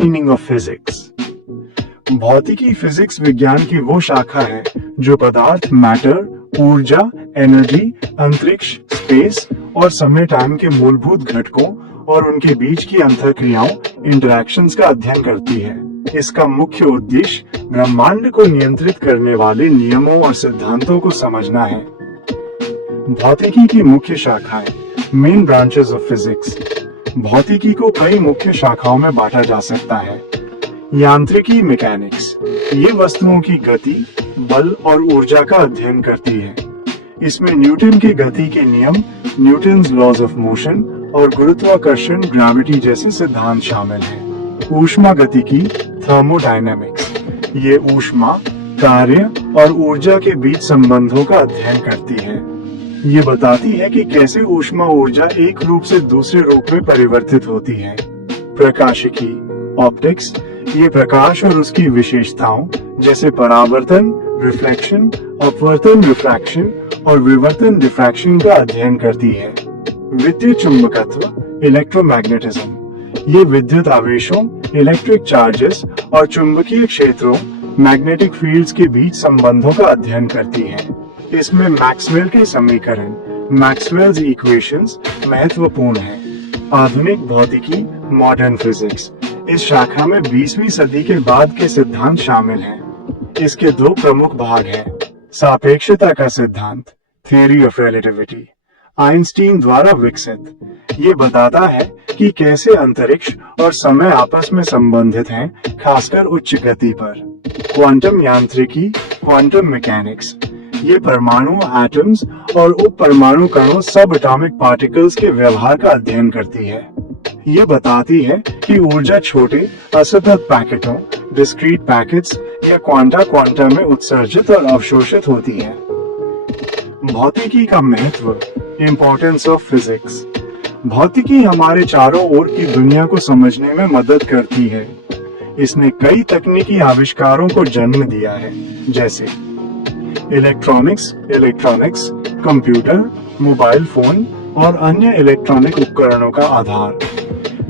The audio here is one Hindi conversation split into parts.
Meaning of physics. भौतिकी फिजिक्स विज्ञान की वो शाखा है जो पदार्थ, मैटर, ऊर्जा, एनर्जी, अंतरिक्ष, स्पेस और समय टाइम के मूलभूत घटकों और उनके बीच की अंतरक्रियाओं, इंटरैक्शंस का अध्ययन करती है। इसका मुख्य उद्देश्य ब्रह्मांड को नियंत्रित करने वाले नियमों और सिद्धांतों को समझना है। भौतिकी की मुख्य शाखाएं, मेन ब्रांचेस ऑफ फिजिक्स। भौतिकी को कई मुख्य शाखाओं में बांटा जा सकता है। यांत्रिकी, मैकेनिक्स, ये वस्तुओं की गति, बल और ऊर्जा का अध्ययन करती है। इसमें न्यूटन के गति के नियम, न्यूटन्स लॉज ऑफ मोशन और गुरुत्वाकर्षण, ग्रेविटी जैसे सिद्धांत शामिल हैं। ऊष्मा गतिकी, थर्मोडायनेमिक्स, ये ऊष्मा, कार्य और ऊर्जा के बीच संबंधों का अध्ययन करती है। ये बताती है कि कैसे ऊष्मा ऊर्जा एक रूप से दूसरे रूप में परिवर्तित होती है। प्रकाशिकी, ऑप्टिक्स, ये प्रकाश और उसकी विशेषताओं जैसे परावर्तन, रिफ्लेक्शन, अपवर्तन, रिफ्रैक्शन और विवर्तन, डिफ्रैक्शन का अध्ययन करती है। विद्युत चुंबकत्व, इलेक्ट्रोमैग्नेटिज्म, ये विद्युत आवेशों, इलेक्ट्रिक चार्जेस और चुंबकीय क्षेत्रों, मैग्नेटिक फील्ड्स के बीच संबंधों का अध्ययन करती है। इसमें मैक्सवेल के समीकरण, मैक्सवेल्स इक्वेशंस महत्वपूर्ण है। आधुनिक भौतिकी, मॉडर्न फिजिक्स, इस शाखा में 20वीं सदी के बाद के सिद्धांत शामिल हैं। इसके दो प्रमुख भाग हैं। सापेक्षता का सिद्धांत, थ्योरी ऑफ रिलेटिविटी, आइंस्टीन द्वारा विकसित। ये बताता है कि कैसे अंतरिक्ष और समय आपस में संबंधित हैं, खासकर उच्च गति पर। क्वांटम यांत्रिकी, क्वांटम मैकेनिक्स, ये परमाणु, एटम्स और उप परमाणु कणों, सब एटॉमिक पार्टिकल्स के व्यवहार का अध्ययन करती है। ये बताती है कि ऊर्जा छोटे असतत पैकेटों, डिस्क्रीट पैकेट्स या क्वांटा में उत्सर्जित और अवशोषित होती है। भौतिकी का महत्व, इम्पोर्टेंस ऑफ फिजिक्स। भौतिकी हमारे चारों ओर की दुनिया को समझने में मदद करती है। इसने कई तकनीकी आविष्कारों को जन्म दिया है, जैसे इलेक्ट्रॉनिक्स, कंप्यूटर, मोबाइल फोन और अन्य इलेक्ट्रॉनिक उपकरणों का आधार।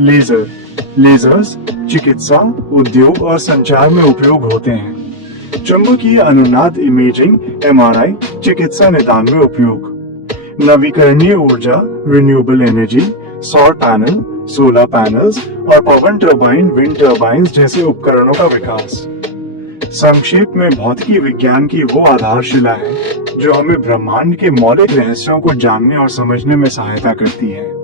लेजर्स चिकित्सा, उद्योग और संचार में उपयोग होते हैं। चुंबकीय अनुनाद इमेजिंग, MRI, चिकित्सा निदान में उपयोग। नवीकरणीय ऊर्जा, रिन्यूएबल एनर्जी, सौर पैनल, सोलर पैनल्स और पवन टरबाइन, विंड टरबाइन्स जैसे उपकरणों का विकास। संक्षेप में, भौतिकी विज्ञान की वो आधारशिला है जो हमें ब्रह्मांड के मौलिक रहस्यों को जानने और समझने में सहायता करती है।